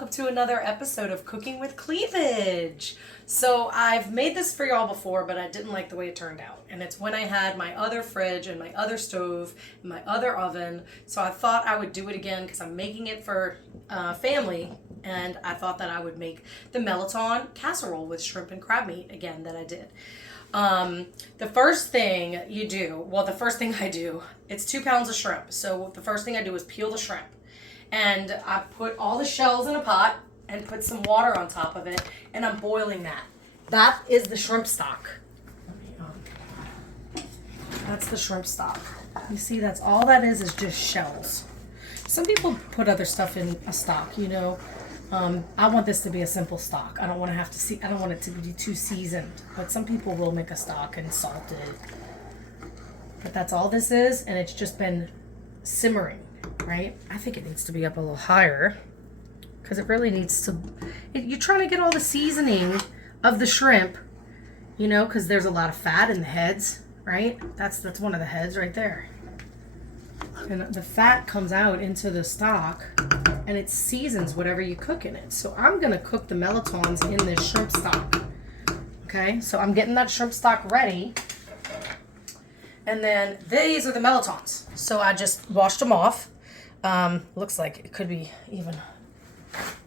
welcome to another episode of Cooking with Cleavage. So I've made this for y'all before, but I didn't like the way it turned out. And it's when I had my other fridge and my other stove and my other oven. So I thought I would do it again because I'm making it for family. And I thought that I would make the Mirliton Casserole with shrimp and crab meat again that I did. The first thing you do, well, the first thing I do, it's 2 pounds of shrimp. So the first thing I do is peel the shrimp. And I put all the shells in a pot and put some water on top of it, and I'm boiling that. That is the shrimp stock. That's the shrimp stock. You see, that's all that is just shells. Some people put other stuff in a stock, you know. I want this to be a simple stock. I don't want to have to see. I don't want it to be too seasoned. But some people will make a stock and salt it. But that's all this is, and it's just been simmering, right? I think it needs to be up a little higher because it really needs to. You're trying to get all the seasoning of the shrimp, you know, because there's a lot of fat in the heads, right? That's one of the heads right there. And the fat comes out into the stock and it seasons whatever you cook in it. So I'm going to cook the Mirlitons in this shrimp stock. Okay, so I'm getting that shrimp stock ready. And then these are the Mirlitons. So I just washed them off. Looks like it could be even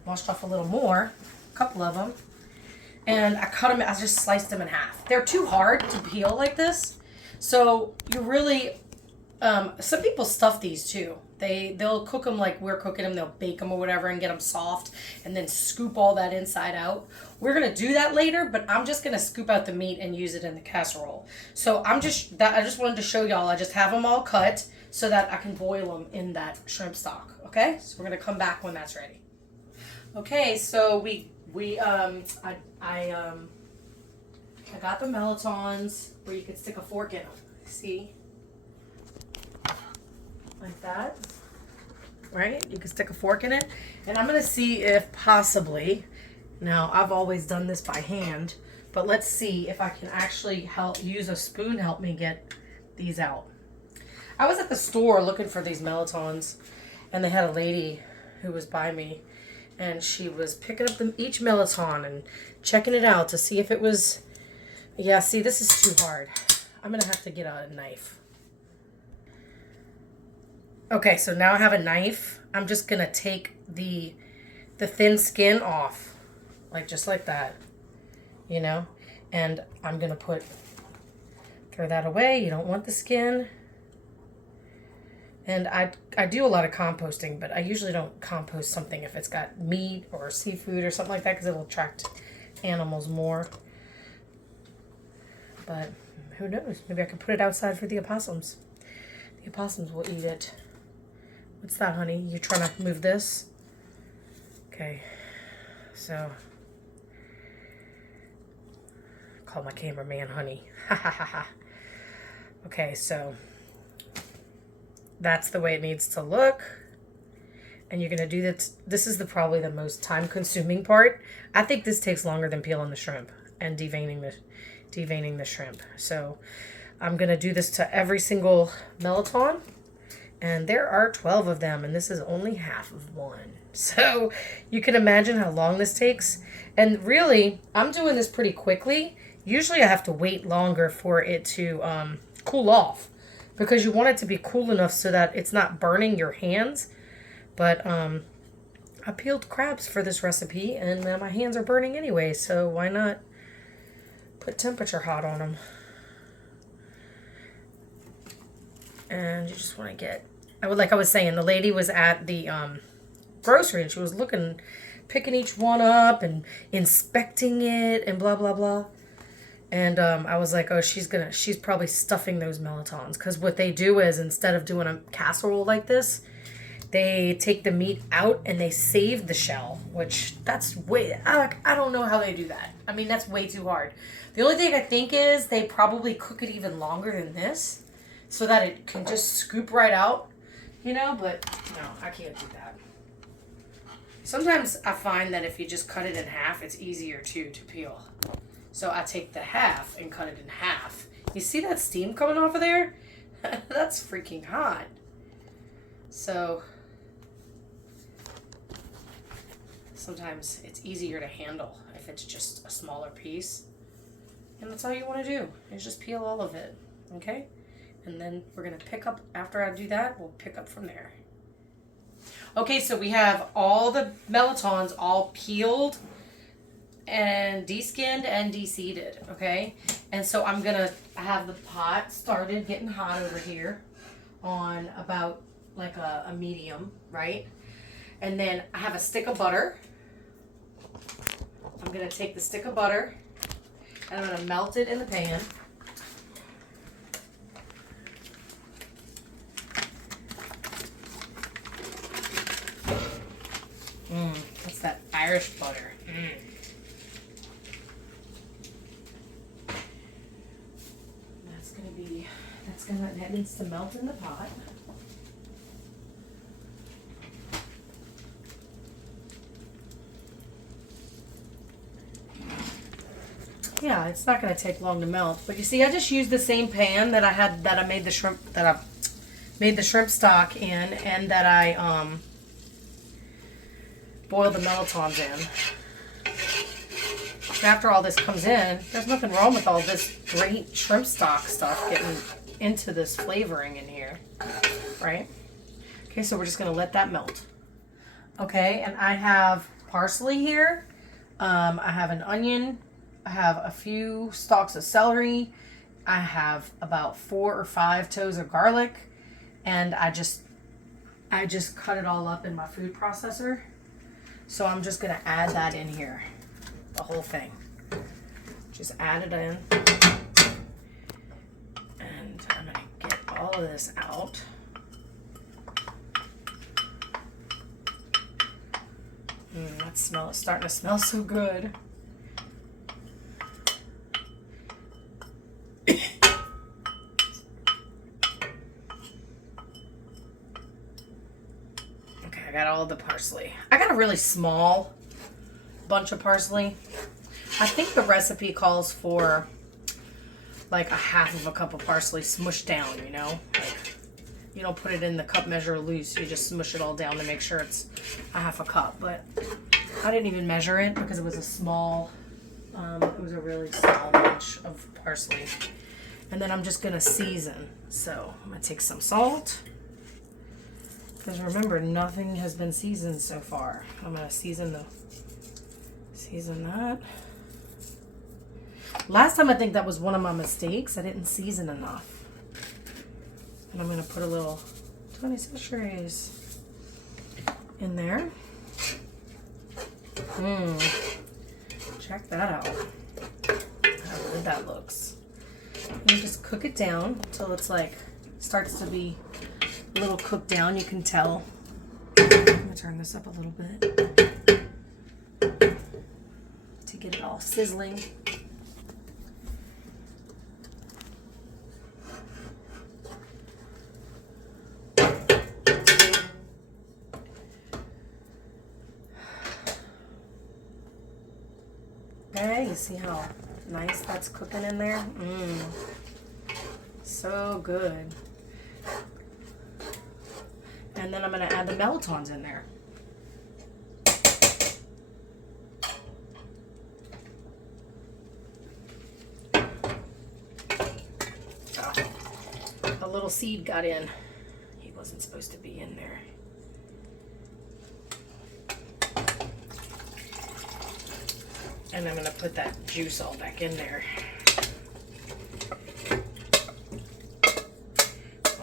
washed off a little more. A couple of them. And I cut them, I just sliced them in half. They're too hard to peel like this. So you really... some people stuff these too. They'll cook them like we're cooking them. They'll bake them or whatever and get them soft and then scoop all that inside out. We're going to do that later, but I'm just going to scoop out the meat and use it in the casserole. So I just wanted to show y'all. I just have them all cut so that I can boil them in that shrimp stock. Okay? So we're going to come back when that's ready. Okay, so I got the Mirlitons where you could stick a fork in them. See? Like that, right? You can stick a fork in it, and I'm gonna see if possibly, now I've always done this by hand, but let's see if I can actually use a spoon to help me get these out. I was at the store looking for these Mirlitons, and they had a lady who was by me, and she was picking up each Mirliton and checking it out to see if it was, yeah, see, this is too hard. I'm gonna have to get out a knife. Okay, so now I have a knife. I'm just going to take the thin skin off, just like that, you know, and I'm going to throw that away. You don't want the skin. And I do a lot of composting, but I usually don't compost something if it's got meat or seafood or something like that because it'll attract animals more. But who knows? Maybe I could put it outside for the opossums. The opossums will eat it. What's that, honey? You trying to move this? Okay. So, call my cameraman honey. Ha ha ha ha. Okay, so that's the way it needs to look. And you're gonna do this. This is probably the most time-consuming part. I think this takes longer than peeling the shrimp and deveining the shrimp. So I'm gonna do this to every single Mirliton. And there are 12 of them, and this is only half of one. So you can imagine how long this takes. And really, I'm doing this pretty quickly. Usually I have to wait longer for it to cool off because you want it to be cool enough so that it's not burning your hands. But I peeled crabs for this recipe, and my hands are burning anyway, so why not put temperature hot on them? And you just want to get... like I was saying, the lady was at the grocery and she was picking each one up and inspecting it and blah, blah, blah. And I was like, oh, she's probably stuffing those Mirlitons. Because what they do is instead of doing a casserole like this, they take the meat out and they save the shell, which that's I don't know how they do that. I mean, that's way too hard. The only thing I think is they probably cook it even longer than this so that it can just scoop right out. You know, but no, I can't do that. Sometimes I find that if you just cut it in half, it's easier to peel. So I take the half and cut it in half. You see that steam coming off of there? That's freaking hot. So sometimes it's easier to handle if it's just a smaller piece. And that's all you want to do is just peel all of it, okay? And then we're going to pick up, after I do that, we'll pick up from there. Okay, so we have all the melitons all peeled and deskinned and deseeded, okay? And so I'm going to have the pot started getting hot over here on about like a medium, right? And then I have a stick of butter. I'm going to take the stick of butter and I'm going to melt it in the pan. That's that Irish butter. That needs to melt in the pot. Yeah, it's not going to take long to melt. But you see, I just used the same pan that I made the shrimp stock in, and that I boiled the melitons in. After all this comes in, there's nothing wrong with all this great shrimp stock stuff getting into this flavoring in here, right? Okay, so we're just going to let that melt. Okay, and I have parsley here. I have an onion. I have a few stalks of celery. I have about 4 or 5 toes of garlic, and I just cut it all up in my food processor. So I'm just going to add that in here, the whole thing. Just add it in. And I'm going to get all of this out. That smell is starting to smell so good. Okay, I got all the parsley. I got a really small bunch of parsley. I think the recipe calls for like a half of a cup of parsley smushed down, you know? Like, you don't put it in the cup measure loose, you just smush it all down to make sure it's a half a cup. But I didn't even measure it because it was a small, it was a really small bunch of parsley. And then I'm just gonna season. So I'm gonna take some salt. Because remember, nothing has been seasoned so far. I'm gonna season that. Last time I think that was one of my mistakes. I didn't season enough. And I'm gonna put a little 20 centuries in there. Check that out. How good that looks. And you just cook it down until it's like starts to be a little cooked down. You can tell. I'm gonna turn this up a little bit to get it all sizzling. Okay, you see how nice that's cooking in there? So good. And then I'm going to add the melitons in there. Oh, a little seed got in. He wasn't supposed to be in there. And I'm going to put that juice all back in there.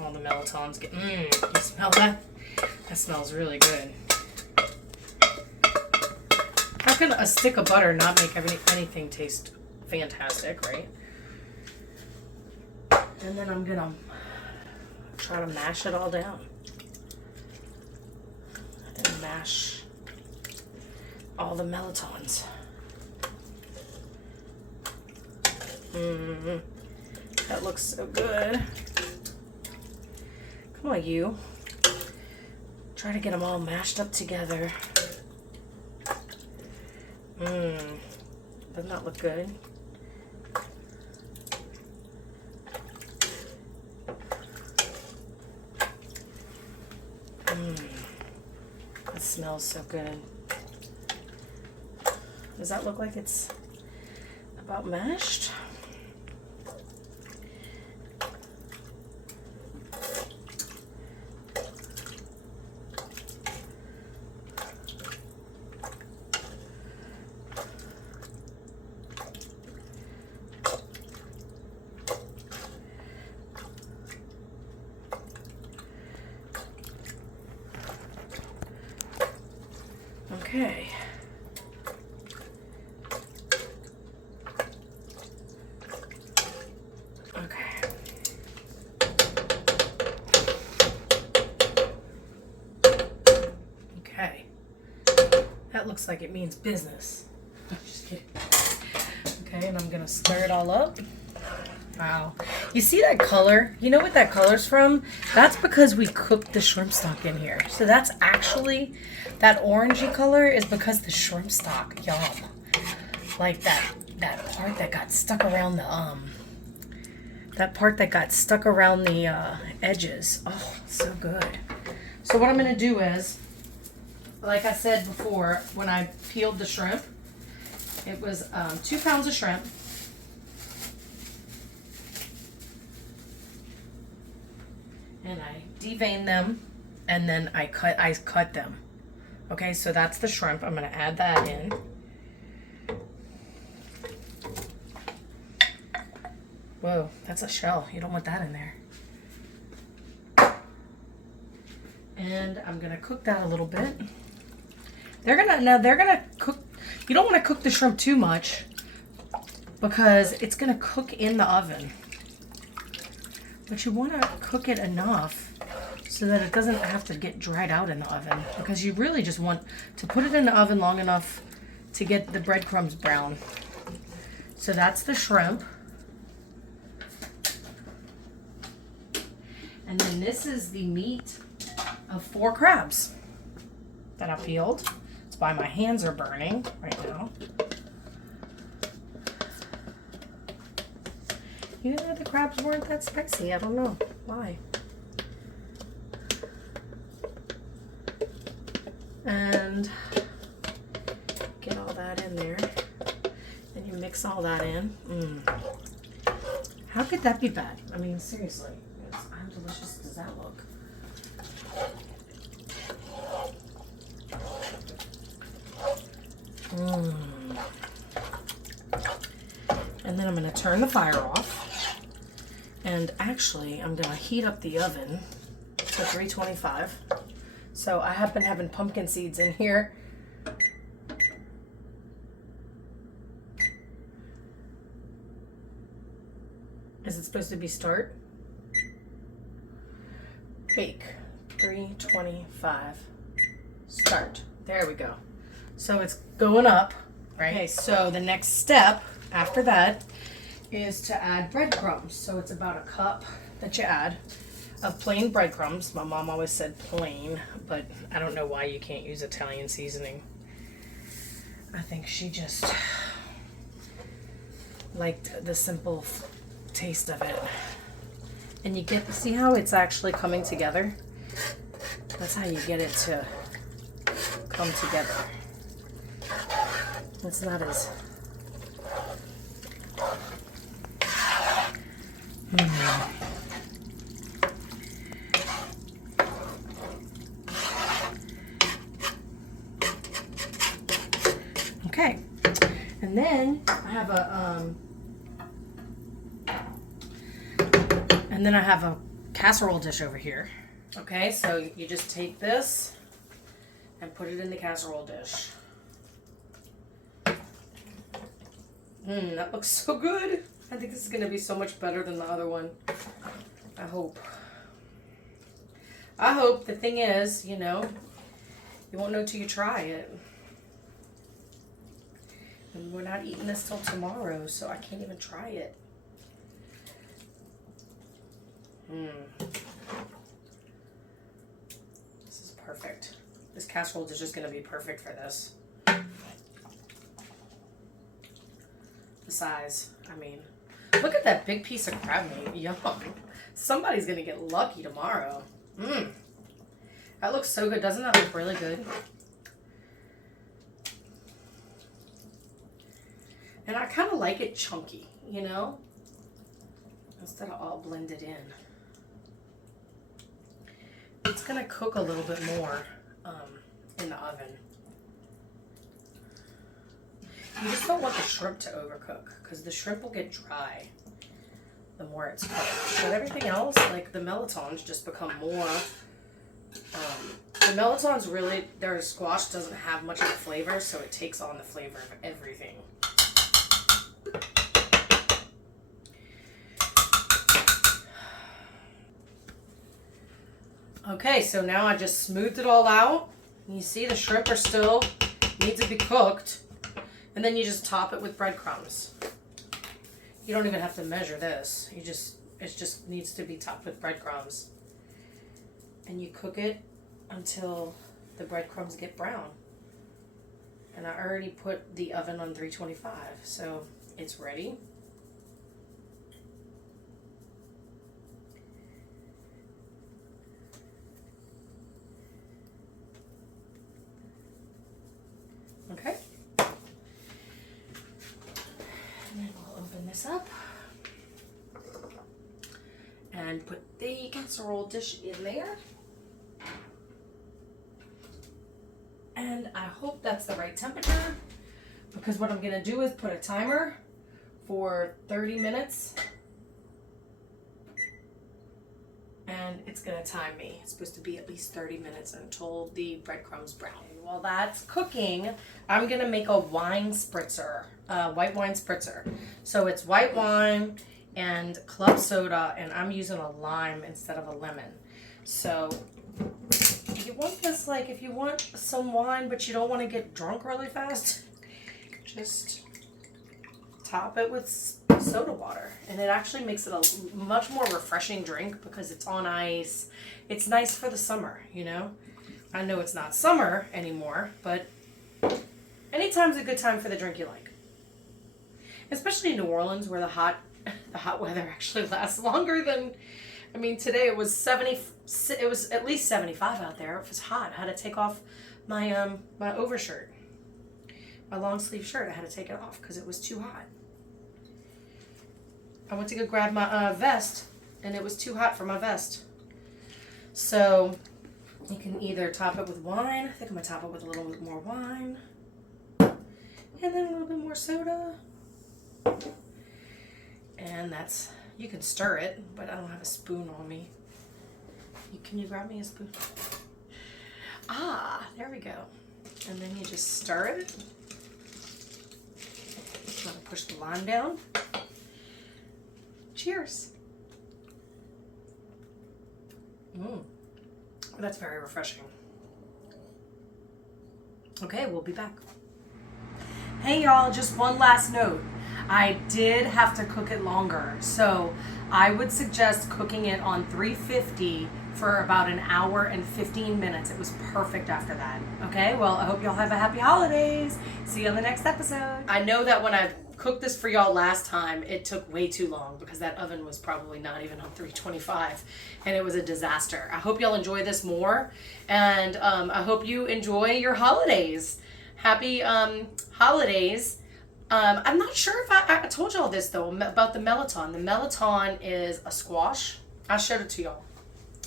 All the melitons get, you smell that? That smells really good. How can a stick of butter not make anything taste fantastic, right? And then I'm going to try to mash it all down. And mash all the melitons. That looks so good. Come on, you. Try to get them all mashed up together. Doesn't that look good? It smells so good. Does that look like it's about mashed? Okay. Okay. Okay. That looks like it means business. Just kidding. Okay, and I'm gonna stir it all up. Wow. You see that color? You know what that color's from? That's because we cooked the shrimp stock in here. So that's actually, that orangey color is because the shrimp stock, yum. Like that part that got stuck around the, edges. Oh, so good. So what I'm gonna do is, like I said before, when I peeled the shrimp, it was 2 pounds of shrimp. And I deveined them, and then I cut them. Okay, so that's the shrimp. I'm gonna add that in. Whoa, that's a shell. You don't want that in there. And I'm gonna cook that a little bit. They're gonna cook. You don't want to cook the shrimp too much because it's gonna cook in the oven. But you want to cook it enough so that it doesn't have to get dried out in the oven, because you really just want to put it in the oven long enough to get the breadcrumbs brown. So that's the shrimp. And then this is the meat of 4 crabs that I peeled. That's why my hands are burning right now. You know, the crabs weren't that spicy. I don't know why. And get all that in there. Then you mix all that in. How could that be bad? I mean, seriously. How delicious does that look? And then I'm going to turn the fire off. And actually, I'm going to heat up the oven to 325. So I have been having pumpkin seeds in here. Is it supposed to be start? Bake. 325. Start. There we go. So it's going up, right? Okay, so the next step after that is to add breadcrumbs. So it's about a cup that you add of plain breadcrumbs. My mom always said plain, but I don't know why you can't use Italian seasoning. I think she just liked the simple taste of it. And you get, see how it's actually coming together? That's how you get it to come together. It's not as... Okay, and then I have a casserole dish over here. Okay, so you just take this and put it in the casserole dish. That looks so good. I think this is going to be so much better than the other one. I hope. The thing is, you know, you won't know till you try it. And we're not eating this till tomorrow, so I can't even try it. This is perfect. This casserole dish is going to be perfect for this. The size, I mean, look at that big piece of crab meat. Yum. Somebody's going to get lucky tomorrow. That looks so good. Doesn't that look really good? And I kind of like it chunky, you know, instead of all blended in. It's gonna cook a little bit more in the oven. You just don't want the shrimp to overcook because the shrimp will get dry the more it's cooked. But everything else, like the melitons, just become more. The melitons really, their squash doesn't have much of a flavor, so it takes on the flavor of everything. Okay, so now I just smoothed it all out. You see the shrimp are still, needs to be cooked. And then you just top it with breadcrumbs. You don't even have to measure this. It just needs to be topped with breadcrumbs. And you cook it until the breadcrumbs get brown. And I already put the oven on 325, so it's ready. Okay. And then we'll open this up and put the casserole dish in there. And I hope that's the right temperature, because what I'm gonna do is put a timer for 30 minutes and it's gonna time me. It's supposed to be at least 30 minutes until the breadcrumbs brown. While that's cooking, I'm gonna make a wine spritzer, white wine spritzer. So it's white wine and club soda, and I'm using a lime instead of a lemon. So you want this, like, if you want some wine but you don't want to get drunk really fast, just top it with soda water, and it actually makes it a much more refreshing drink because it's on ice. It's nice for the summer, you know. I know it's not summer anymore, but anytime's a good time for the drink you like, especially in New Orleans, where the hot weather actually lasts longer than, I mean, today it was it was at least 75 out there. It was hot. I had to take off my my overshirt, my long sleeve shirt. I had to take it off because it was too hot. I went to go grab my vest, and it was too hot for my vest. So you can either top it with wine. I think I'm gonna top it with a little bit more wine, and then a little bit more soda. And that's, you can stir it, but I don't have a spoon on me. Can you grab me a spoon? Ah, there we go. And then you just stir it. I'm gonna push the lime down. Cheers. That's very refreshing. Okay, we'll be back. Hey y'all, just one last note. I did have to cook it longer, so I would suggest cooking it on 350 for about an hour and 15 minutes. It was perfect after that. Okay, well, I hope y'all have a happy holidays. See you on the next episode. I know that when I cooked this for y'all last time, it took way too long because that oven was probably not even on 325, and it was a disaster. I hope y'all enjoy this more, and I hope you enjoy your holidays. Happy holidays. I'm not sure if I told y'all this though about the melliton. The melliton is a squash. I showed it to y'all.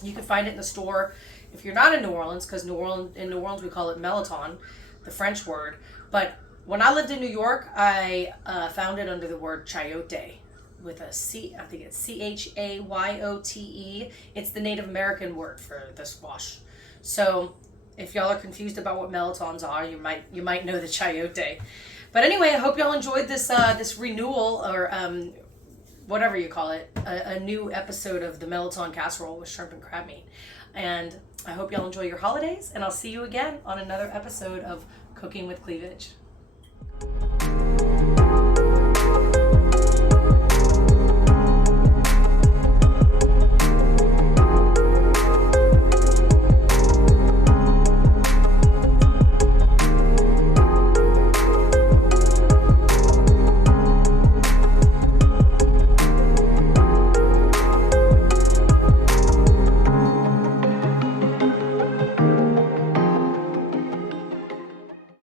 You can find it in the store if you're not in New Orleans, because in New Orleans we call it melliton, the French word. But when I lived in New York, I found it under the word chayote with a C. I think it's CHAYOTE. It's the Native American word for the squash. So if y'all are confused about what mellitons are, you might know the chayote. But anyway, I hope y'all enjoyed this this renewal, or whatever you call it, a new episode of the Mirliton Casserole with shrimp and crab meat. And I hope y'all enjoy your holidays, and I'll see you again on another episode of Cooking with Cleavage.